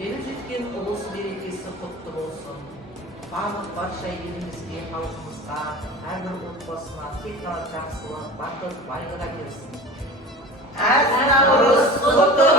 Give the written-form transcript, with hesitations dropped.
келіп жеткен ұлыс мерекесі құтты болсын. Барлық барша елімізге, халқымызға, әрбір отбасына тек қана жақсылық, бақыт, байлық әкелсін. Әз Наурыз құтты